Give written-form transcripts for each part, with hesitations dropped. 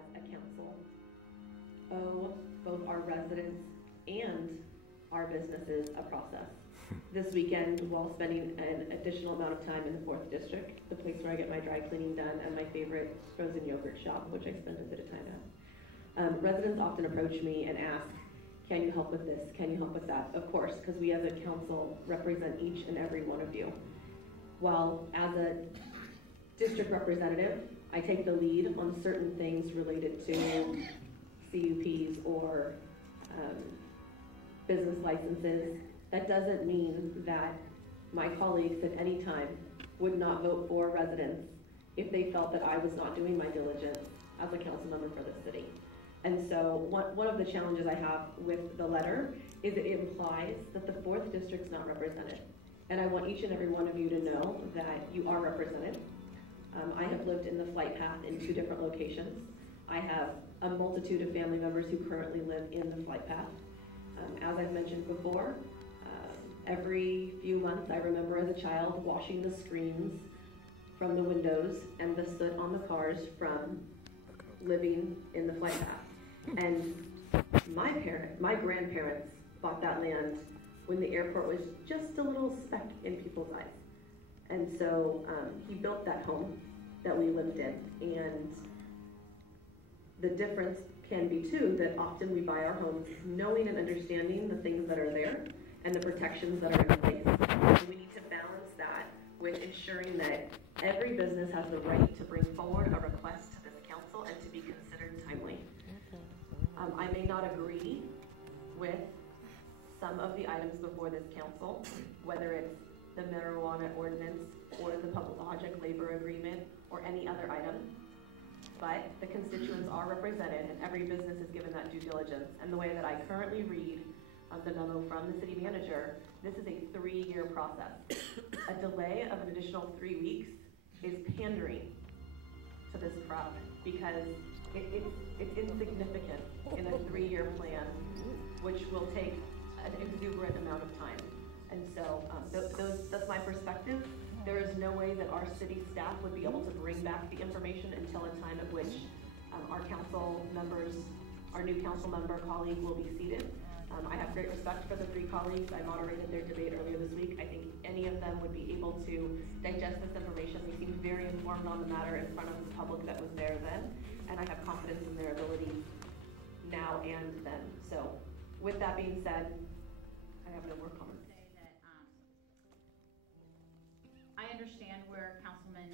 as a council owe both our residents and our businesses a process. This weekend, while spending an additional amount of time in the 4th District, the place where I get my dry cleaning done and my favorite frozen yogurt shop, which I spend a bit of time at, residents often approach me and ask, can you help with this? Can you help with that? Of course, because we as a council represent each and every one of you. Well, as a district representative, I take the lead on certain things related to CUPs or business licenses. That doesn't mean that my colleagues at any time would not vote for residents if they felt that I was not doing my diligence as a council member for the city. And so one of the challenges I have with the letter is it implies that the 4th District's not represented. And I want each and every one of you to know that you are represented. I have lived in the flight path in 2 different locations. I have a multitude of family members who currently live in the flight path. As I've mentioned before, every few months I remember as a child washing the screens from the windows and the soot on the cars from living in the flight path. And my grandparents bought that land when the airport was just a little speck in people's eyes. And so he built that home that we lived in. And the difference can be too that often we buy our homes knowing and understanding the things that are there and the protections that are in place. And we need to balance that with ensuring that every business has the right to bring forward a request to this council and to be considered timely. I may not agree with some of the items before this council, whether it's the marijuana ordinance or the public logic labor agreement or any other item, but the constituents are represented and every business is given that due diligence. And the way that I currently read the memo from the city manager, this is a 3-year process. A delay of an additional 3 weeks is pandering to this crowd because it's insignificant in a 3-year plan, which will take an exuberant amount of time. And so that's my perspective. There is no way that our city staff would be able to bring back the information until a time at which our council members, our new council member colleague will be seated. I have great respect for the 3 colleagues. I moderated their debate earlier this week. I think any of them would be able to digest this information. They seemed very informed on the matter in front of the public that was there then, and I have confidence in their abilities now and then. So with that being said, I have no more comments. I understand where Councilman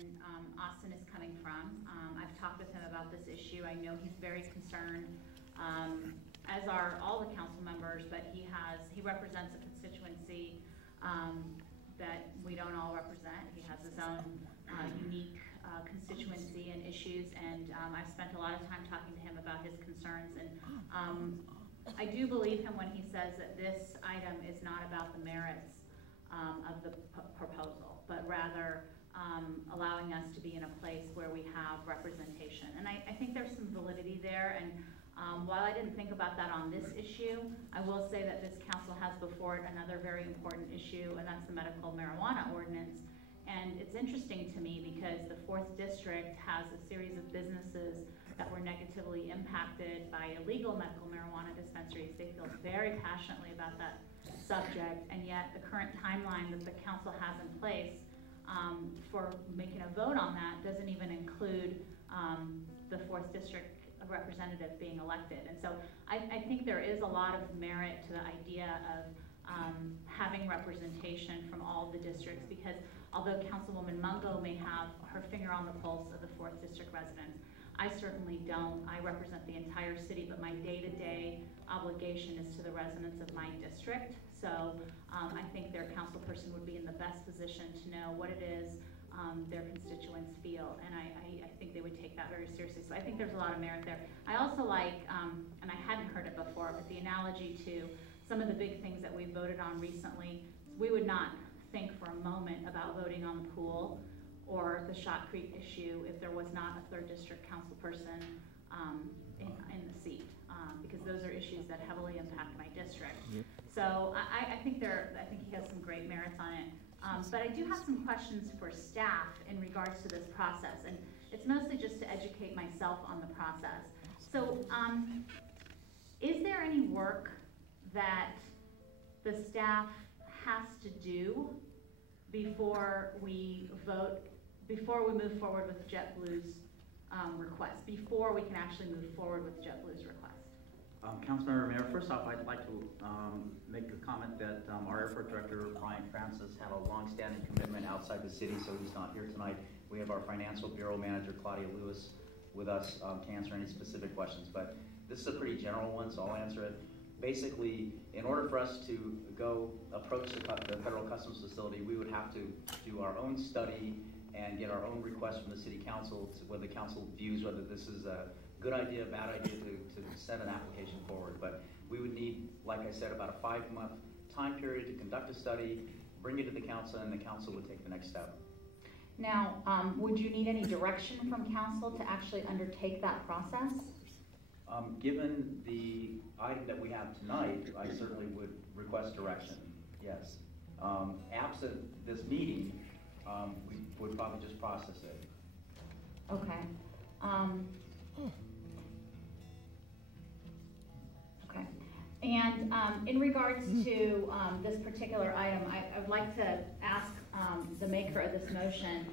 Austin is coming from. I've talked with him about this issue. I know he's very concerned, as are all the council members, but he represents a constituency that we don't all represent. He has his own unique constituency and issues, and I've spent a lot of time talking to him about his concerns. And I do believe him when he says that this item is not about the merits of the proposal, but rather allowing us to be in a place where we have representation. And I think there's some validity there. And while I didn't think about that on this issue, I will say that this council has before it another very important issue, and that's the medical marijuana ordinance. And it's interesting to me because the 4th District has a series of businesses that were negatively impacted by illegal medical marijuana dispensaries. They feel very passionately about that subject, and yet the current timeline that the council has in place for making a vote on that doesn't even include the 4th District representative being elected. And so I think there is a lot of merit to the idea of having representation from all the districts, because although Councilwoman Mungo may have her finger on the pulse of the 4th District residents, I certainly don't. I represent the entire city, but my day-to-day obligation is to the residents of my district. So I think their council person would be in the best position to know what it is their constituents feel, and I think they would take that very seriously. So I think there's a lot of merit there. I also like, and I hadn't heard it before, but the analogy to some of the big things that we voted on recently. We would not think for a moment about voting on the pool or the Shot Creek issue if there was not a 3rd District council person in the seat, because those are issues that heavily impact my district. Mm-hmm. So I think he has some great merits on it. But I do have some questions for staff in regards to this process, and it's mostly just to educate myself on the process. So, is there any work that the staff has to do before we vote, before we move forward with JetBlue's request, before we can actually move forward with JetBlue's request? Councilmember Mayor, first off, I'd like to make a comment that our airport director, Brian Francis, had a long-standing commitment outside the city, so he's not here tonight. We have our financial bureau manager, Claudia Lewis, with us to answer any specific questions, but this is a pretty general one, so I'll answer it. Basically, in order for us to go approach the federal customs facility, we would have to do our own study and get our own request from the city council to whether the council views whether this is a good idea, bad idea to send an application forward. But we would need, like I said, about a 5-month time period to conduct a study, bring it to the council, and the council would take the next step. Now, would you need any direction from council to actually undertake that process? Given the item that we have tonight, I certainly would request direction, yes. Absent this meeting, we would probably just process it. Okay. Okay. And in regards to this particular item, I would like to ask the maker of this motion,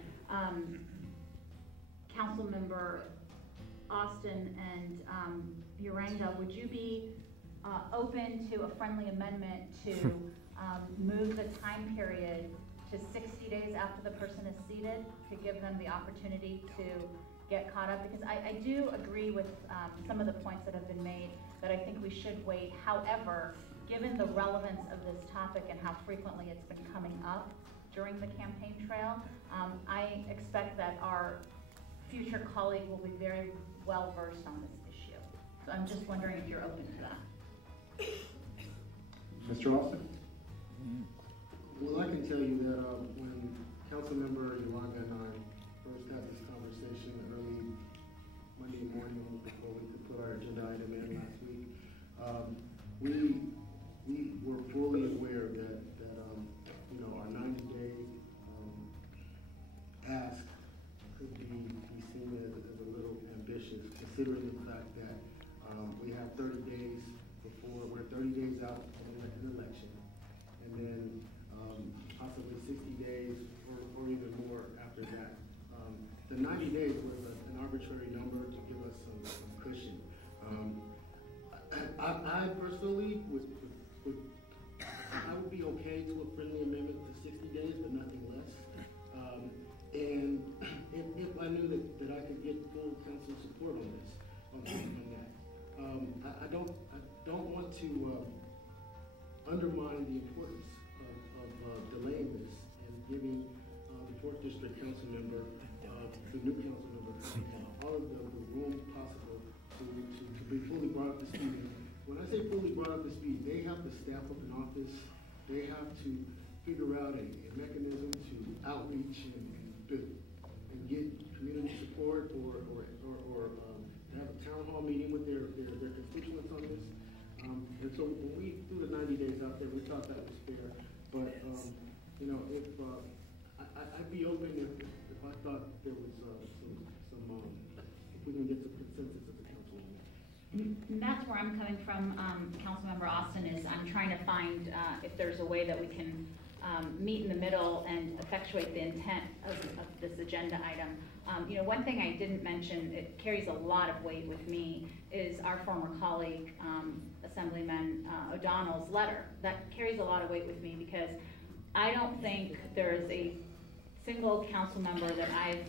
Councilmember Austin and Uranga, would you be open to a friendly amendment to move the time period to 60 days after the person is seated to give them the opportunity to get caught up? Because I do agree with some of the points that have been made, that I think we should wait. However, given the relevance of this topic and how frequently it's been coming up during the campaign trail, I expect that our future colleague will be very well versed on this issue. So I'm just wondering if you're open to that. Mr. Austin? Well, I can tell you that when Councilmember Yolanda and I first had this conversation early Monday morning before we could put our agenda item in last week, we were fully aware that you know, our 90-day ask could be seen as a little ambitious, considering the fact that we have 30 days before, we're 30 days out from an election, and then possibly 60 days or even more after that. The 90 days was an arbitrary number to give us some cushion. I personally would be okay to a friendly amendment to 60 days, but nothing less. And if I knew that I could get full council support on this, on that. I don't want to undermine the importance of delaying this and giving the 4th District Council member, the new council member, all of the room possible to be fully brought up to speed. When I say fully brought up to speed, they have to staff up an office. They have to figure out a mechanism to outreach and get community support or have a town hall meeting with their constituents on this. And so when we threw the 90 days out there, we thought that was fair. But you know, if I'd be open if I thought there was if we can get some consensus at the council on that. And that's where I'm coming from, Councilmember Austin, is I'm trying to find if there's a way that we can meet in the middle and effectuate the intent of this agenda item. You know, one thing I didn't mention, it carries a lot of weight with me, is our former colleague, Assemblyman O'Donnell's letter. That carries a lot of weight with me because I don't think there's a single council member that I've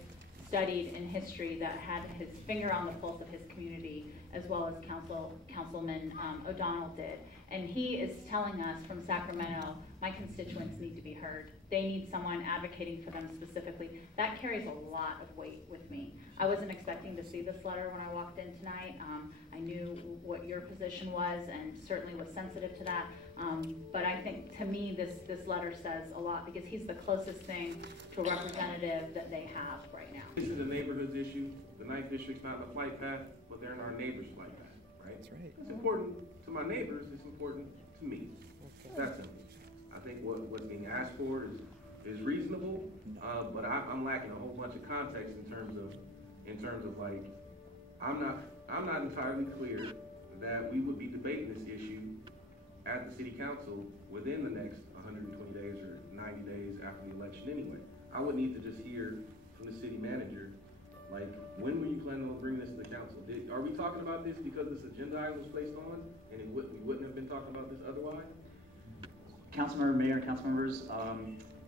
studied in history that had his finger on the pulse of his community as well as Councilman O'Donnell did. And he is telling us from Sacramento, my constituents need to be heard. They need someone advocating for them specifically. That carries a lot of weight with me. I wasn't expecting to see this letter when I walked in tonight. I knew what your position was and certainly was sensitive to that. But I think to me this letter says a lot because he's the closest thing to a representative that they have right now. This is a neighborhoods issue. The 9th District's not in the flight path, but they're in our neighbor's flight path, right? That's right. It's important to my neighbors, it's important to me. Okay. That's simple. I think what's being asked for is reasonable, but I'm lacking a whole bunch of context in terms of like, I'm not I'm not entirely clear that we would be debating this issue at the city council within the next 120 days or 90 days after the election anyway. I would need to just hear from the city manager, like, when were you planning on bringing this to the council? Are we talking about this because this agenda item was placed on, and we wouldn't have been talking about this otherwise? Councilmember, Mayor, and council members,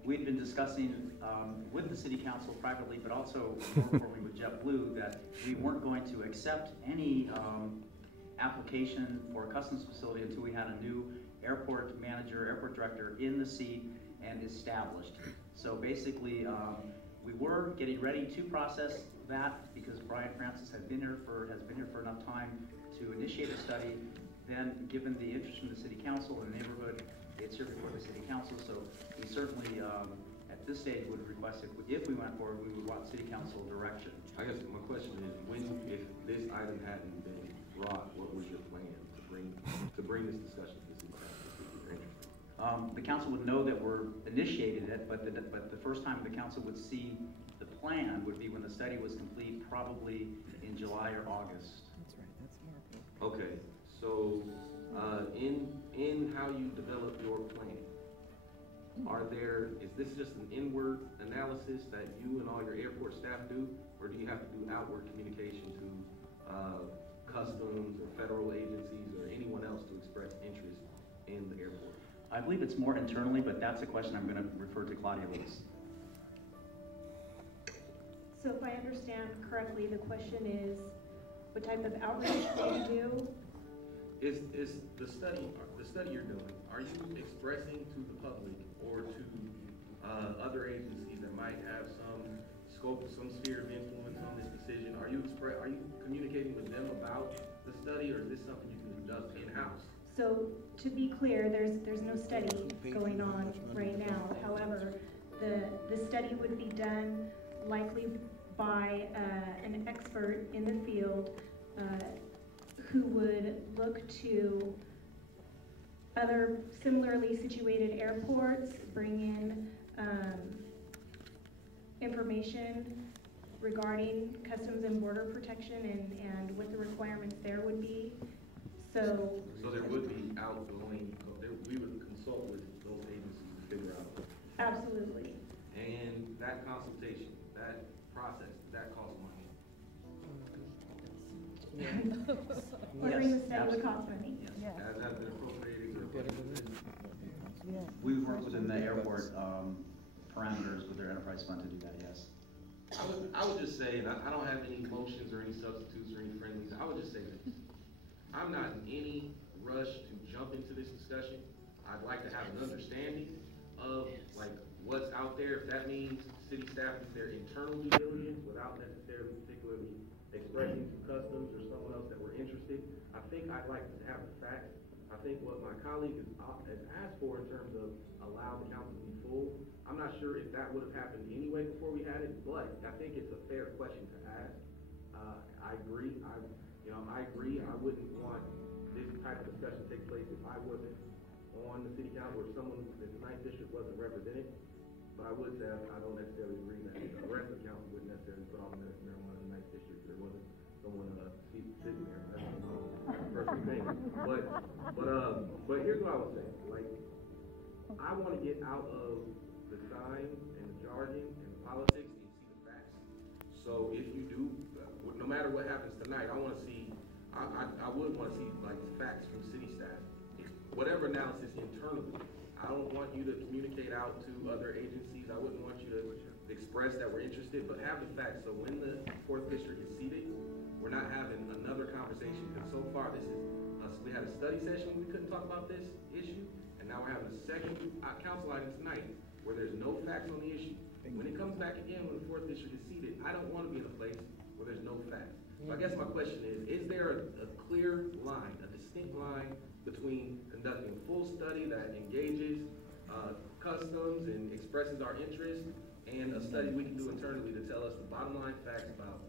we've been discussing with the city council privately, but also more importantly with JetBlue, that we weren't going to accept any application for a customs facility until we had a new airport manager, airport director in the seat and established. So basically, we were getting ready to process that because Brian Francis has been here for enough time to initiate a study. Then, given the interest from the city council and the neighborhood, it's here before the city council. So we certainly, at this stage, would request if we went forward, we would want city council direction. I guess my question is, if this item hadn't been brought, what was your plan to bring this discussion to the city council if you're interested? The council would know that we're initiated it, but the first time the council would see the plan would be when the study was complete, probably in July or August. That's right, that's more. Okay, so in how you develop your plan, is this just an inward analysis that you and all your airport staff do, or do you have to do outward communication to customs or federal agencies or anyone else to express interest in the airport? I believe it's more internally, but that's a question I'm going to refer to Claudia Lewis. So if I understand correctly, the question is, what type of outreach will you do? Is the study you're doing, are you expressing to the public or to other agencies that might have some scope, some sphere of influence on this decision? Are you communicating with them about the study, or is this something you can conduct in-house? So to be clear, there's no study going on right now. However, the study would be done likely by an expert in the field who would look to other similarly situated airports, bring in information regarding Customs and Border Protection and what the requirements there would be. So there would be outgoing, we would consult with those agencies to figure out. Absolutely. And that consultation, that process, that costs money. Ordering the study would cost money. Yes. As has been appropriated or We work within the airport parameters with their enterprise fund to do that, yes. I would just say, and I don't have any motions or any substitutes or any friendlies, I would just say this. I'm not in any rush to jump into this discussion. I'd like to have an understanding of like what's out there. If that means city staff is their internal due diligence without necessarily particularly expressing to customs or someone else that we're interested, I think I'd like to have the facts. I think what my colleague has asked for in terms of allow the council to be full, I'm not sure if that would have happened anyway before we had it, but I think it's a fair question to ask. I agree. I agree. I wouldn't want this type of discussion to take place if I wasn't on the city council or someone in the 9th district wasn't represented. But I would say I don't necessarily agree that the rest of the council wouldn't necessarily put all the marijuana in the 9th district if there wasn't someone sitting there. That's my personal thing. But here's what I would say. Like, I want to get out of the signs and the jargon and the politics and see the facts. So if you do, no matter what happens tonight, I want to see. I would want to see like facts from city staff. Whatever analysis internally. I don't want you to communicate out to other agencies. I wouldn't want you to express that we're interested, but have the facts. So when the 4th district is seated, we're not having another conversation. Because so far, we had a study session when we couldn't talk about this issue, and now we're having a second council item tonight where there's no facts on the issue. When it comes back again, when the 4th district is seated, I don't want to be in a place where there's no facts. So I guess my question is there a clear line, a distinct line between conducting a full study that engages customs and expresses our interest, and a study we can do internally to tell us the bottom line facts about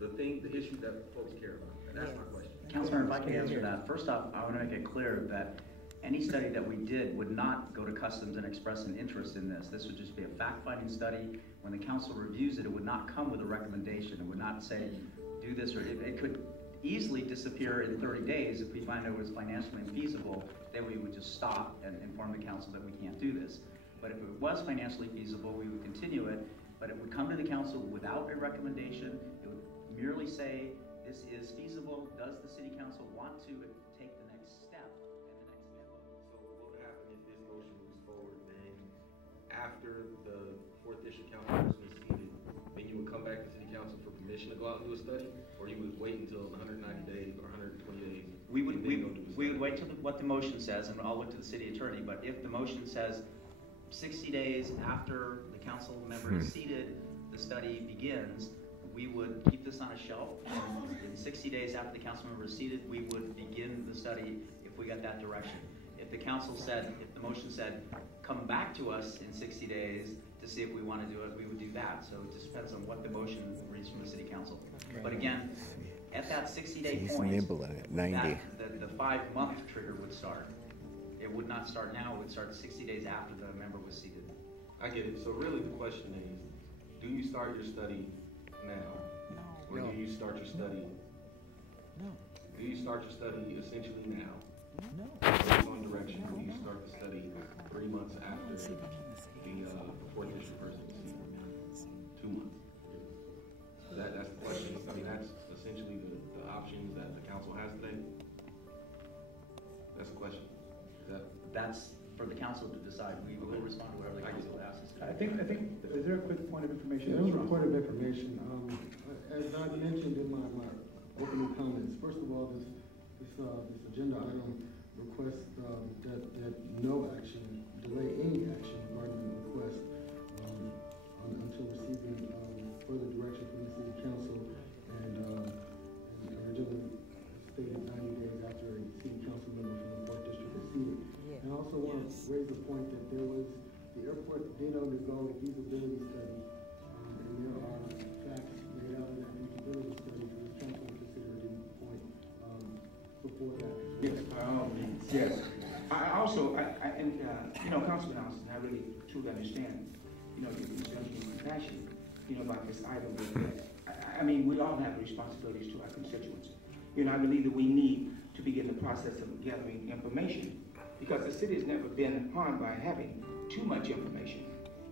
the issue that folks care about? And that's my question. Councilman, if I can answer that. First off, I want to make it clear that any study that we did would not go to customs and express an interest in this. This would just be a fact-finding study. When the council reviews it, it would not come with a recommendation. It would not say, do this, or it could easily disappear in 30 days. If we find it was financially infeasible, then we would just stop and inform the council that we can't do this. But if it was financially feasible, we would continue it, but it would come to the council without a recommendation. It would merely say, this is feasible. Does the city council want to take the next step? So what would happen if this motion moves forward, then after the 4th District Council person is seated, then you would come back to City Council for permission to go out and do a study? Or you would wait until 190 days or 120 days? We would wait till what the motion says, and I'll look to the city attorney, but if the motion says 60 days after the council member is seated, the study begins, we would keep this on a shelf, and in 60 days after the council member is seated, we would begin the study if we got that direction. If the council said, if the motion said, come back to us in 60 days to see if we want to do it, we would do that. So it just depends on what the motion reads from the city council. But again, at that 60-day point, the 5-month trigger would start. It would not start now, it would start 60 days after the member was seated. I get it. So really the question is, do you start your study now? Or do you start your study? Do you start your study essentially now? Based on direction, do you start the study 3 months after the 4th District person is seated? 2 months. So that's the question. I mean, that's essentially the options that the council has today. That's the question. That's for the council to decide. We will respond to whatever the council asks us to. I think, is there a quick point of information? There was a point of information. As I mentioned in my opening comments, first of all, this agenda item requests that no action, delay any action regarding the request until receiving further direction from the city council, and originally stated 90 days after a city council member from the 4th District is seated. And I also want to raise the point that the airport did undergo a feasibility study, and there are facts laid out in that feasibility study for the council to consider at any point before that. Yes, by all means, yes. I also, Councilman Austin, I really truly understand, your concerns and compassion, about this item. I mean, we all have responsibilities to our constituents. I believe that we need to begin the process of gathering information, because the city has never been harmed by having too much information.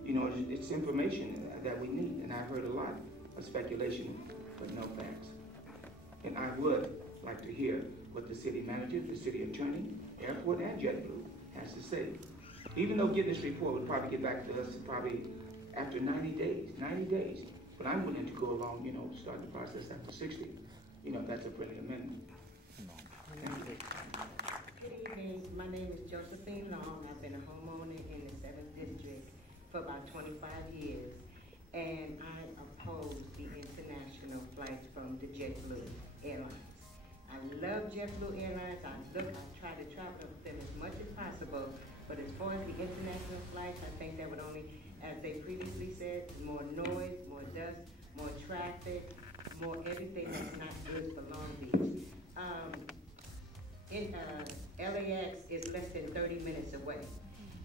It's information that we need, and I've heard a lot of speculation, but no facts. And I would like to hear what the city manager, the city attorney, airport, and JetBlue has to say. Even though getting this report would probably get back to us probably after 90 days. But I'm willing to go along, start the process after 60. That's a friendly amendment. Thank you. Good evening. My name is Josephine Long. I've been a homeowner in the 7th District for about 25 years. And I oppose the international flights from the JetBlue Airlines. I love JetBlue Airlines. I try to travel with them as much as possible. But as far as the international flights, I think that would only, as they previously said, more noise, more dust, more traffic, more everything that's not good for Long Beach. LAX is less than 30 minutes away.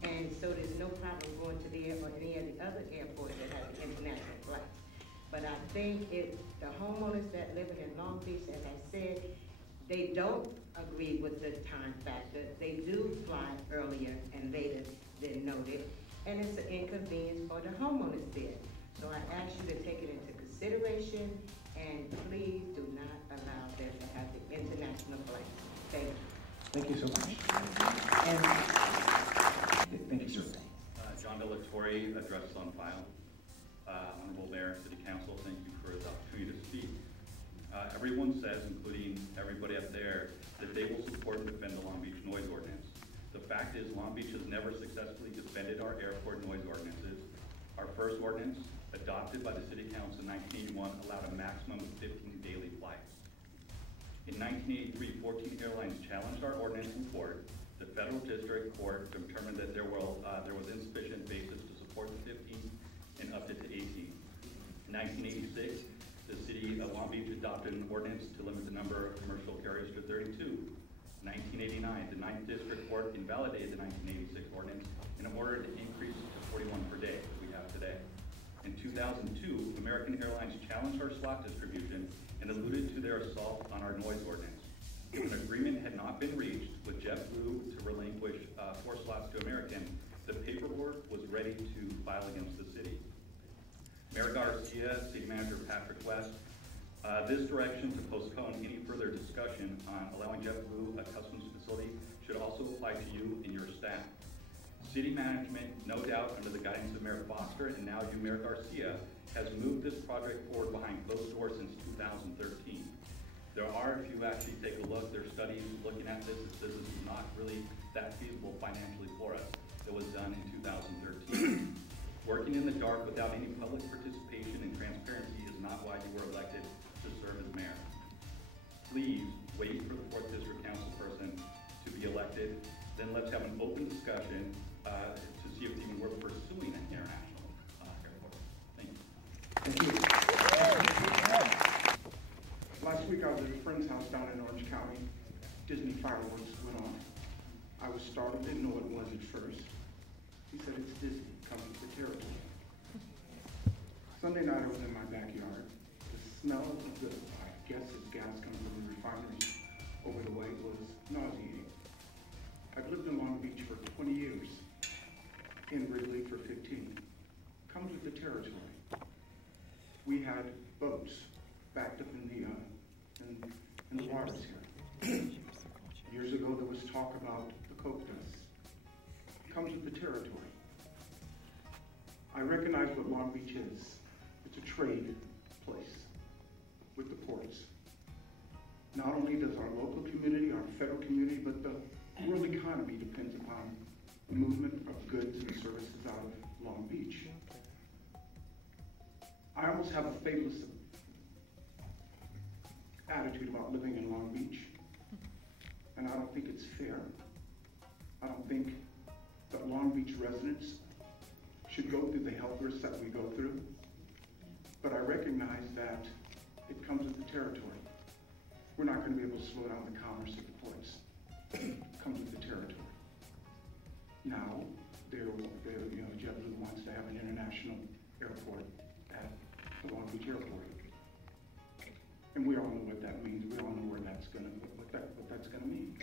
And so there's no problem going to the airport, any of the other airports that have international flights. But I think the homeowners that live in Long Beach, as I said, they don't agree with the time factor. They do fly earlier and later than noted, and it's an inconvenience for the homeowners there. So I ask you to take it into consideration, and please do not allow them to have the international flight. Thank you. Thank you so much. And thank you, sir. John Delactori, address is on file. Honorable Mayor, City Council, thank you for the opportunity to speak. Everyone says, including everybody up there, that they will support and defend the Long Beach noise ordinance. The fact is, Long Beach has never successfully defended our airport noise ordinances. Our first ordinance, adopted by the City Council in 1981, allowed a maximum of 15 daily flights. In 1983, 14 airlines challenged our ordinance in court. The federal district court determined that there was insufficient basis to support the 15 and upped it to 18. In 1986, the city of Long Beach adopted an ordinance to limit the number of commercial carriers to 32. In 1989, the 9th District Court invalidated the 1986 ordinance and ordered an increase to 41 per day that we have today. In 2002, American Airlines challenged our slot distribution and alluded to their assault on our noise ordinance. An agreement had not been reached with JetBlue to relinquish 4 slots to American. The paperwork was ready to file against the city. Mayor Garcia, City Manager Patrick West, this direction to postpone any further discussion on allowing JetBlue a customs facility should also apply to you and your staff. City management, no doubt under the guidance of Mayor Foster and now you, Mayor Garcia, has moved this project forward behind closed doors since 2013. There are, if you actually take a look, there are studies looking at this. This is not really that feasible financially for us. It was done in 2013. Working in the dark without any public participation and transparency is not why you were elected to serve as mayor. Please wait for the 4th District Council person to be elected. Then let's have an open discussion to see if it's even worth pursuing an international airport. Thank you. Thank you. Last week I was at a friend's house down in Orange County. Disney fireworks went off. I was startled, didn't know what it was at first. He said, it's Disney, come to the territory. Sunday night I was in my backyard. The smell of the, I guess it's gas coming from the refinery over the way was nauseating. I've lived in Long Beach for 20 years, in Wrigley for 15. Comes with the territory. We had boats backed up in the waters here. Years ago there was talk about the coke dust. Comes with the territory. I recognize what Long Beach is. It's a trade place with the ports. Not only does our local community, our federal community, but the world economy depends upon the movement of goods and services out of Long Beach. I almost have a fatalist attitude about living in Long Beach, and I don't think it's fair. I don't think that Long Beach residents should go through the health risks that we go through, but I recognize that it comes with the territory. We're not going to be able to slow down the commerce of the ports. It comes with the territory. Now, JetBlue wants to have an international airport at the Long Beach Airport, and we all know what that means. We all know what that's going to mean.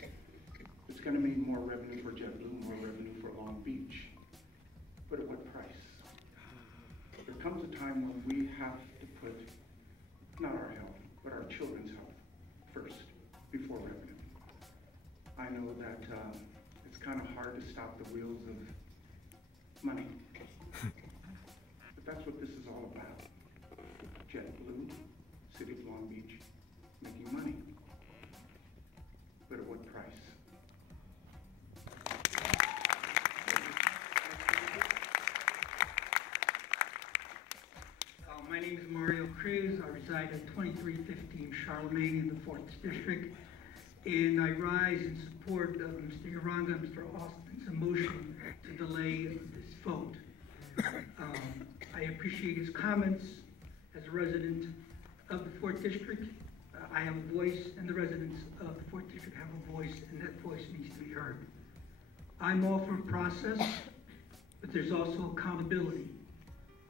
It's going to mean more revenue for JetBlue, more revenue for Long Beach, but at what price? There comes a time when we have to put not our health, but our children's health first before revenue. I know that it's kind of hard to stop the wheels of money, but that's what this is all about. JetBlue, City of Long Beach, making money, but at what price? My name is Mario Cruz. I reside at 2315 Charlemagne in the 4th District, and I rise in support of Mr. Uranga and Mr. Austin's motion to delay this vote. I appreciate his comments. As a resident of the 4th District, I have a voice, and the residents of the 4th District have a voice, and that voice needs to be heard. I'm all for process, but there's also accountability.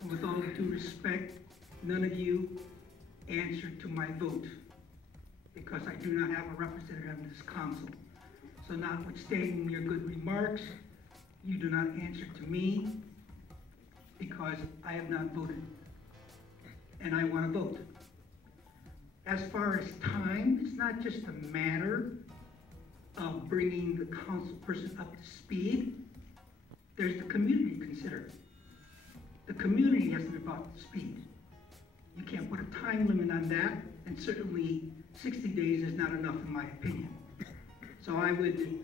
And with all due respect, none of you answered to my vote because I do not have a representative in this council. So notwithstanding your good remarks, you do not answer to me because I have not voted and I want to vote. As far as time, it's not just a matter of bringing the council person up to speed. There's the community to consider. The community has to be brought to speed. You can't put a time limit on that, and certainly 60 days is not enough in my opinion. So I would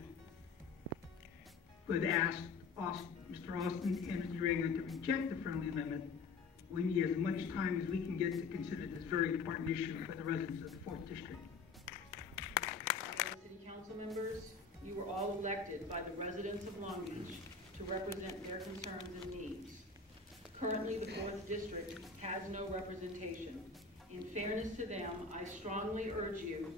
ask Mr. Austin and Mr. Reagan to reject the friendly amendment. We need as much time as we can get to consider this very important issue for the residents of the 4th District. City Council members, you were all elected by the residents of Long Beach to represent their concerns and needs. Currently, the 4th District has no representation. In fairness to them, I strongly urge you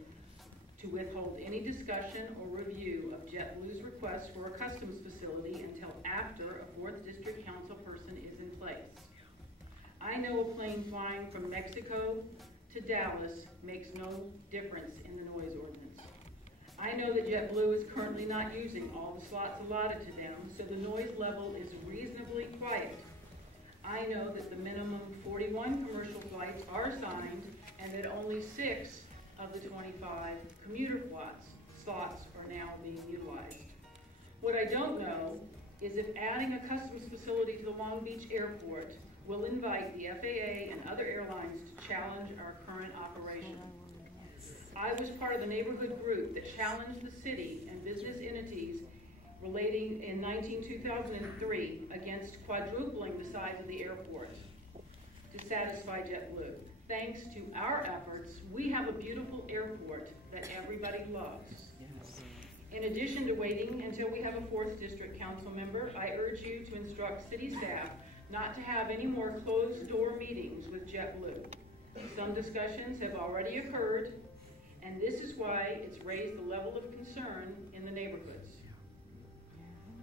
to withhold any discussion or review of JetBlue's request for a customs facility until after a 4th District Council person is in place. I know a plane flying from Mexico to Dallas makes no difference in the noise ordinance. I know that JetBlue is currently not using all the slots allotted to them, so the noise level is reasonably quiet. I know that the minimum 41 commercial flights are assigned and that only 6 of the 25 commuter slots are now being utilized. What I don't know is if adding a customs facility to the Long Beach airport will invite the FAA and other airlines to challenge our current operation. I was part of the neighborhood group that challenged the city and business entities relating in 2003 against quadrupling the size of the airport to satisfy JetBlue. Thanks to our efforts, we have a beautiful airport that everybody loves. In addition to waiting until we have a 4th District Council member, I urge you to instruct city staff not to have any more closed-door meetings with JetBlue. Some discussions have already occurred, and this is why it's raised the level of concern in the neighborhoods.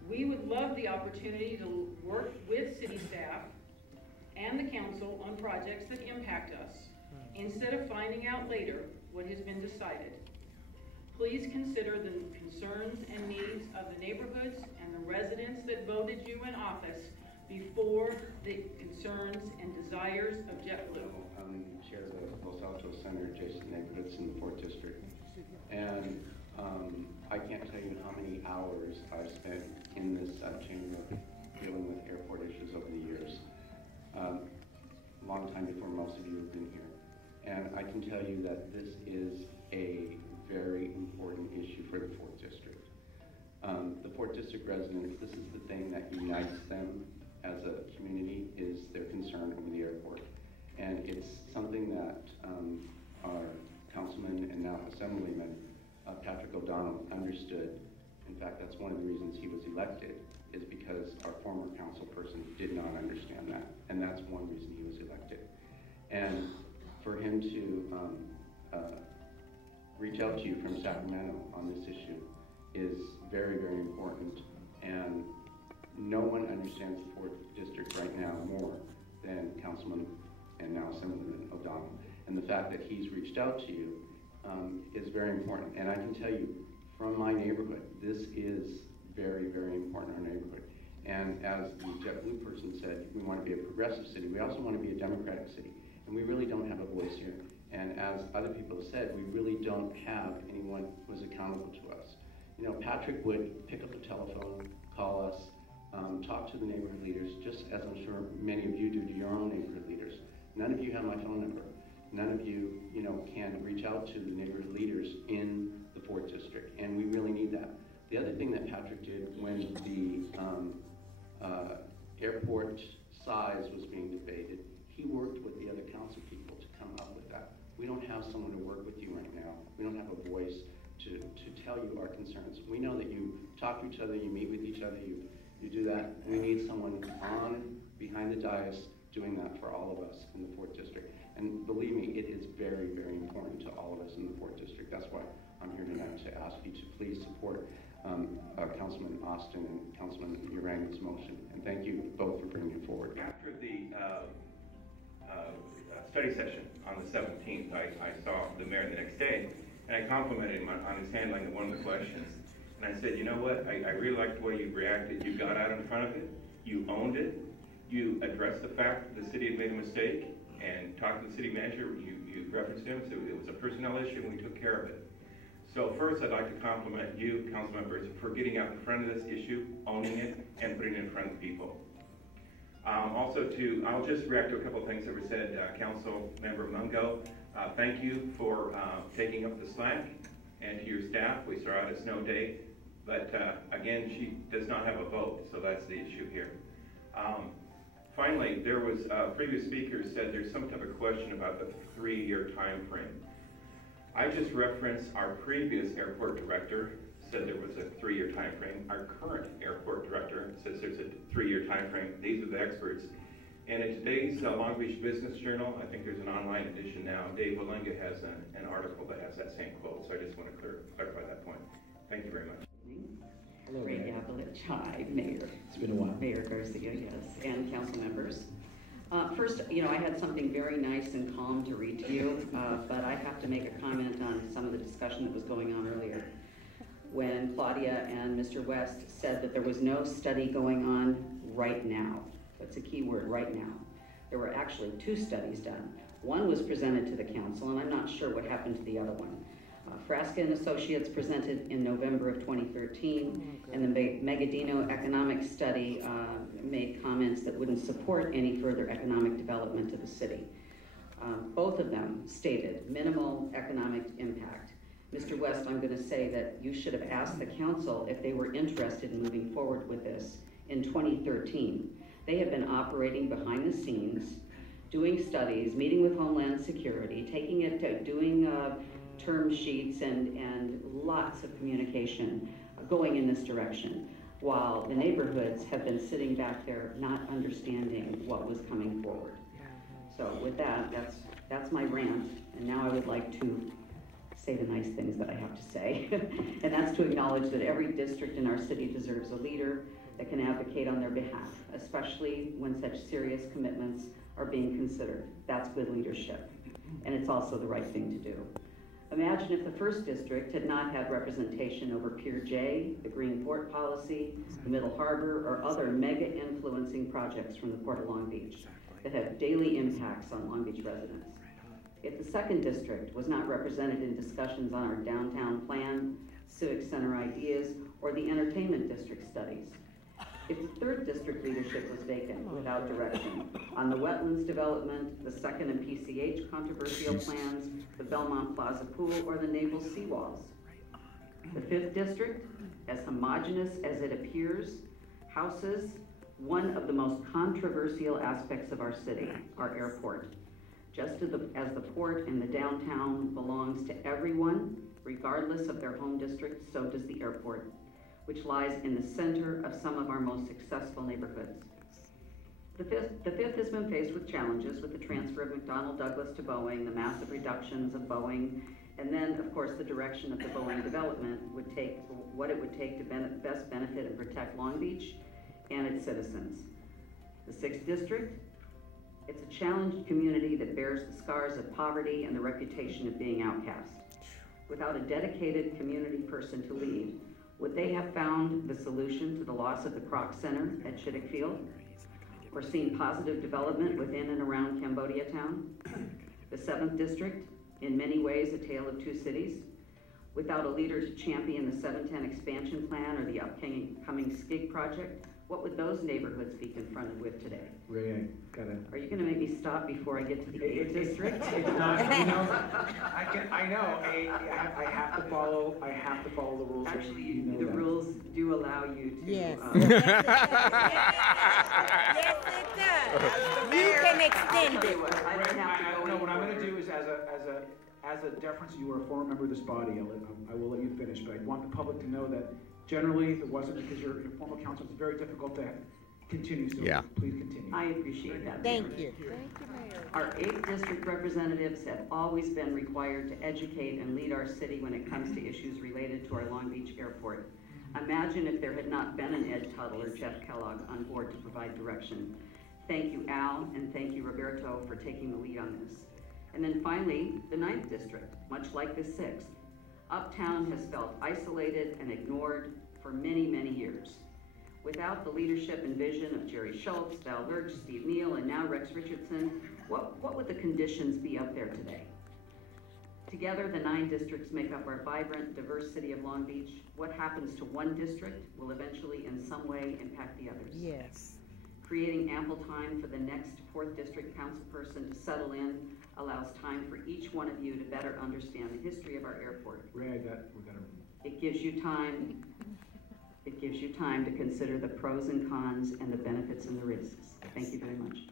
We would love the opportunity to work with city staff and the council on projects that impact us, instead of finding out later what has been decided. Please consider the concerns and needs of the neighborhoods and the residents that voted you in office before the concerns and desires of JetBlue. I'm chair of the Los Altos Center Adjacent Neighborhoods in the 4th District. And I can't tell you how many hours I've spent in this chamber dealing with airport issues over the years. Long time before most of you have been here. And I can tell you that this is a very important issue for the 4th District. The 4th District residents, this is the thing that unites them as a community, is their concern over the airport. And it's something that our councilman and now assemblyman, Patrick O'Donnell, understood. In fact, that's one of the reasons he was elected, is because our former council person did not understand that. And that's one reason he was elected. And for him to reach out to you from Sacramento on this issue is very, very important. And no one understands the 4th District right now more than Councilman and now Assemblyman O'Donnell. And the fact that he's reached out to you is very important. And I can tell you, from my neighborhood, this is very, very important in our neighborhood. And as the JetBlue person said, we want to be a progressive city. We also want to be a democratic city. And we really don't have a voice here. And as other people have said, we really don't have anyone who's accountable to us. You know, Patrick would pick up the telephone, call us, talk to the neighborhood leaders, just as I'm sure many of you do to your own neighborhood leaders. None of you have my phone number. None of you, can reach out to the neighborhood leaders in the 4th District, and we really need that. The other thing that Patrick did when the airport size was being debated, he worked with the other council people to come up with that. We don't have someone to work with you right now. We don't have a voice to tell you our concerns. We know that you talk to each other, you meet with each other, you do that. We need someone behind the dais doing that for all of us in the 4th District. And believe me, it is very, very important to all of us in the 4th District. That's why I'm here tonight to ask you to please support Councilman Austin and Councilman Uranga's motion. And thank you both for bringing it forward. After the study session on the 17th, I saw the mayor the next day, and I complimented him on his handling of one of the questions. And I said, you know what, I really liked the way you reacted. You got out in front of it, you owned it, you addressed the fact that the city had made a mistake, and talked to the city manager, you referenced him, so it was a personnel issue, and we took care of it. So first, I'd like to compliment you, council members, for getting out in front of this issue, owning it, and putting it in front of the people. I'll just react to a couple of things that were said. Council Member Mungo, thank you for taking up the slack, and to your staff. We saw out a snow day, but again, she does not have a vote, so that's the issue here. Finally, there was previous speakers said there's some type of question about the 3-year time frame. I just referenced our previous airport director said there was a 3-year time frame. Our current airport director says there's a 3-year time frame. These are the experts. And in today's Long Beach Business Journal, I think there's an online edition now, Dave Walenga has an article that has that same quote. So I just want to clarify that point. Thank you very much. Hello, Ray Gavlich. Hi, Mayor. It's been a while. Mayor Garcia, yes, and council members. First, I had something very nice and calm to read to you, but I have to make a comment on some of the discussion that was going on earlier. When Claudia and Mr. West said that there was no study going on right now. That's a key word, right now. There were actually 2 studies done. One was presented to the council, and I'm not sure what happened to the other one. Frasca and Associates presented in November of 2013, and the Megadino economic study made comments that wouldn't support any further economic development of the city. Both of them stated minimal economic impact. Mr. West, I'm going to say that you should have asked the council if they were interested in moving forward with this in 2013. They have been operating behind the scenes, doing studies, meeting with Homeland Security, taking it to doing term sheets and lots of communication going in this direction, while the neighborhoods have been sitting back there not understanding what was coming forward. So with that, that's my rant, and now I would like to say the nice things that I have to say. And that's to acknowledge that every district in our city deserves a leader that can advocate on their behalf, especially when such serious commitments are being considered. That's good leadership, and it's also the right thing to do. Imagine if the 1st District had not had representation over Pier J, the Green Port Policy, the Middle Harbor, or other mega influencing projects from the Port of Long Beach that have daily impacts on Long Beach residents. If the 2nd District was not represented in discussions on our downtown plan, civic center ideas, or the entertainment district studies. If the 3rd District leadership was vacant without direction on the wetlands development, the 2nd and PCH controversial plans, the Belmont Plaza pool, or the Naples seawalls. The 5th District, as homogeneous as it appears, houses one of the most controversial aspects of our city, our airport. Just as the port and the downtown belongs to everyone, regardless of their home district, so does the airport, which lies in the center of some of our most successful neighborhoods. The fifth has been faced with challenges with the transfer of McDonnell Douglas to Boeing, the massive reductions of Boeing, and then, of course, the direction of the Boeing development would take what it would take to best benefit and protect Long Beach and its citizens. The 6th District, it's a challenged community that bears the scars of poverty and the reputation of being outcast. Without a dedicated community person to lead, would they have found the solution to the loss of the Kroc Center at Chittick Field? Or seen positive development within and around Cambodia Town? The 7th District, in many ways a tale of 2 cities. Without a leader to champion the 710 expansion plan or the upcoming SCIG project, what would those neighborhoods be confronted with today? Ray, I gotta. Are you gonna make me stop before I get to the 8th District? It's not, I know, I have to follow the rules. Actually, the rules do allow you to. Yes. Yes, it does. You can extend it. What I'm gonna do is as a deference, you were a former member of this body, I will let you finish, but I want the public to know that generally, it wasn't because you're a former council, it's very difficult to continue, so please continue. I appreciate that. Thank you. Our 8th District representatives have always been required to educate and lead our city when it comes to issues related to our Long Beach airport. Imagine if there had not been an Ed Tuttle or Jeff Kellogg on board to provide direction. Thank you, Al, and thank you, Roberto, for taking the lead on this. And then finally, the 9th District, much like the 6th. Uptown has felt isolated and ignored for many, many years. Without the leadership and vision of Jerry Schultz, Val Lurch, Steve Neal, and now Rex Richardson, what would the conditions be up there today? Together, the 9 districts make up our vibrant, diverse city of Long Beach. What happens to one district will eventually, in some way, impact the others. Yes. Creating ample time for the next 4th District councilperson to settle in allows time for each one of you to better understand the history of our airport. Ray, It gives you time. It gives you time to consider the pros and cons and the benefits and the risks. Thank you very much.